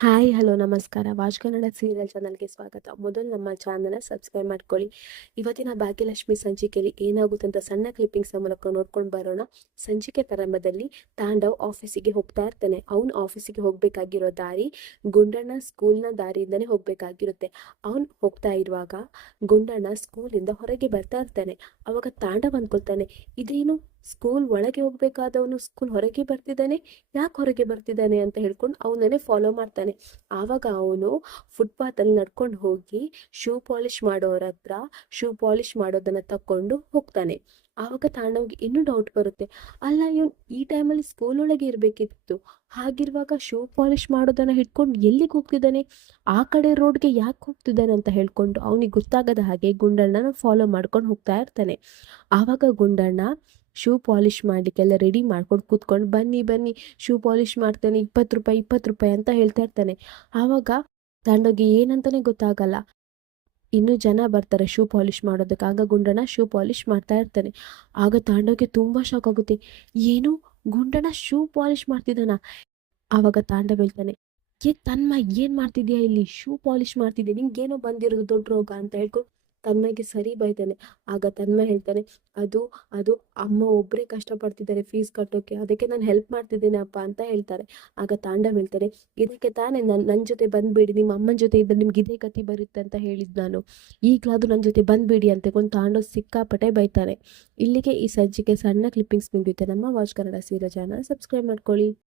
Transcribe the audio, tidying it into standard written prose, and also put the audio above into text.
Hi hello ನಮಸ್ಕಾರ. Watch Kannada serial ಚಾನಲ್ಗೆ ಸ್ವಾಗತ. ಮೊದಲು ನಮ್ಮ ಚಾನಲ್ನ ಸಬ್ಸ್ಕ್ರೈಬ್ ಮಾಡ್ಕೊಳ್ಳಿ. ಇವತ್ತಿನ ಭಾಗ್ಯಲಕ್ಷ್ಮಿ ಸಂಚಿಕೆಯಲ್ಲಿ ಏನಾಗುತ್ತೆ ಅಂತ ಸಣ್ಣ ಕ್ಲಿಪ್ಪಿಂಗ್ಸ್ ಮೂಲಕ ನೋಡ್ಕೊಂಡು ಬರೋಣ. ಸಂಚಿಕೆ ಪ್ರಾರಂಭದಲ್ಲಿ ತಾಂಡವ್ ಆಫೀಸಿಗೆ ಹೋಗ್ತಾ ಇರ್ತಾನೆ. ಅವನು ಆಫೀಸಿಗೆ ಹೋಗ್ಬೇಕಾಗಿರೋ ದಾರಿ ಗುಂಡಣ್ಣ ಸ್ಕೂಲ್ನ ದಾರಿಯಿಂದನೇ ಹೋಗ್ಬೇಕಾಗಿರುತ್ತೆ. ಅವನು ಹೋಗ್ತಾ ಇರುವಾಗ ಗುಂಡಣ್ಣ ಸ್ಕೂಲಿಂದ ಹೊರಗೆ ಬರ್ತಾ ಇರ್ತಾನೆ. ಅವಾಗ ತಾಂಡವ್ ಅಂದ್ಕೊಳ್ತಾನೆ, ಇದೇನು ಸ್ಕೂಲ್ ಒಳಗೆ ಹೋಗ್ಬೇಕಾದವನು ಸ್ಕೂಲ್ ಹೊರಗೆ ಬರ್ತಿದ್ದಾನೆ, ಯಾಕೆ ಹೊರಗೆ ಬರ್ತಿದ್ದಾನೆ ಅಂತ ಹೇಳ್ಕೊಂಡು ಅವನನ್ನೇ ಫಾಲೋ ಮಾಡ್ತಾನೆ. ಆವಾಗ ಅವನು ಫುಟ್ಪಾತಲ್ಲಿ ನಡ್ಕೊಂಡು ಹೋಗಿ ಶೂ ಪಾಲಿಶ್ ಮಾಡೋರ ಹತ್ರ ಶೂ ಪಾಲಿಶ್ ಮಾಡೋದನ್ನ ತಕೊಂಡು ಹೋಗ್ತಾನೆ. ಆವಾಗ ತಾಂಡವ್ಗೆ ಇನ್ನೂ ಡೌಟ್ ಬರುತ್ತೆ, ಅಲ್ಲ ಇವನು ಈ ಟೈಮಲ್ಲಿ ಸ್ಕೂಲ್ ಒಳಗೆ ಇರಬೇಕಿತ್ತು, ಹಾಗಿರುವಾಗ ಶೂ ಪಾಲಿಶ್ ಮಾಡೋದನ್ನ ಹಿಡ್ಕೊಂಡು ಎಲ್ಲಿಗೆ ಹೋಗ್ತಿದ್ದಾನೆ, ಆ ಕಡೆ ರೋಡ್ಗೆ ಯಾಕೆ ಹೋಗ್ತಿದ್ದಾನೆ ಅಂತ ಹೇಳ್ಕೊಂಡು ಅವನಿಗೆ ಗೊತ್ತಾಗದ ಹಾಗೆ ಗುಂಡಣ್ಣನ ಫಾಲೋ ಮಾಡ್ಕೊಂಡು ಹೋಗ್ತಾ ಇರ್ತಾನೆ. ಆವಾಗ ಗುಂಡಣ್ಣ ಶೂ ಪಾಲಿಶ್ ಮಾಡಲಿಕ್ಕೆಲ್ಲ ರೆಡಿ ಮಾಡ್ಕೊಂಡು ಕೂತ್ಕೊಂಡು, ಬನ್ನಿ ಬನ್ನಿ ಶೂ ಪಾಲಿಶ್ ಮಾಡ್ತೇನೆ, 20 ರೂಪಾಯಿ 20 ರೂಪಾಯಿ ಅಂತ ಹೇಳ್ತಾ ಇರ್ತಾನೆ. ಆವಾಗ ತಾಂಡವ್ಗೆ ಏನಂತಾನೆ ಗೊತ್ತಾಗಲ್ಲ. ಇನ್ನೂ ಜನ ಬರ್ತಾರೆ ಶೂ ಪಾಲಿಶ್ ಮಾಡೋದಕ್ಕೆ. ಆಗ ಗುಂಡಣ್ಣ ಶೂ ಪಾಲಿಶ್ ಮಾಡ್ತಾ ಇರ್ತಾನೆ. ಆಗ ತಾಂಡವ್ಗೆ ತುಂಬ ಶಾಕ್ ಆಗುತ್ತೆ, ಏನು ಗುಂಡಣ್ಣ ಶೂ ಪಾಲಿಶ್ ಮಾಡ್ತಿದ್ದಾನ? ಆವಾಗ ತಾಂಡವ್ ಹೇಳ್ತಾನೆ, ತನ್ಮ ಏನು ಮಾಡ್ತಿದ್ಯಾ ಇಲ್ಲಿ, ಶೂ ಪಾಲಿಶ್ ಮಾಡ್ತಿದ್ಯಾ, ನಿಂಗೇನೋ ಬಂದಿರೋದು ದೊಡ್ಡ ರೋಗ ಅಂತ ಹೇಳ್ಕೊಂಡು ತನ್ಮಯ್ಗೆ ಸರಿ ಬೈತಾನೆ. ಆಗ ತನ್ಮಯ್ ಹೇಳ್ತಾನೆ, ಅದು ಅದು ಅಮ್ಮ ಒಬ್ಬರೇ ಕಷ್ಟಪಡ್ತಿದ್ದಾರೆ ಫೀಸ್ ಕಟ್ಟೋಕೆ, ಅದಕ್ಕೆ ನಾನು ಹೆಲ್ಪ್ ಮಾಡ್ತಿದ್ದೇನೆ ಅಪ್ಪ ಅಂತ ಹೇಳ್ತಾರೆ. ಆಗ ತಾಂಡವ್ ಹೇಳ್ತಾರೆ, ಇದಕ್ಕೆ ತಾನೇ ನನ್ನ ಜೊತೆ ಬಂದ್ಬೇಡಿ, ನಿಮ್ಮ ಅಮ್ಮನ ಜೊತೆ ಇದ್ದರೆ ನಿಮ್ಗೆ ಇದೇ ಗತಿ ಬರುತ್ತೆ ಅಂತ ಹೇಳಿದ್ದು ನಾನು, ಈಗಲಾದರೂ ನನ್ನ ಜೊತೆ ಬಂದ್ಬೇಡಿ ಅಂತ ಕೊಂಡು ತಾಂಡವ್ ಸಿಕ್ಕಾಪಟ್ಟೆ ಬೈತಾನೆ. ಇಲ್ಲಿಗೆ ಈ ಸಂಚಿಕೆ ಸಣ್ಣ ಕ್ಲಿಪ್ಪಿಂಗ್ಸ್ ಮುಗಿಯುತ್ತೆ. ನಮ್ಮ watch Kannada serial channel subscribe ಮಾಡ್ಕೊಳ್ಳಿ.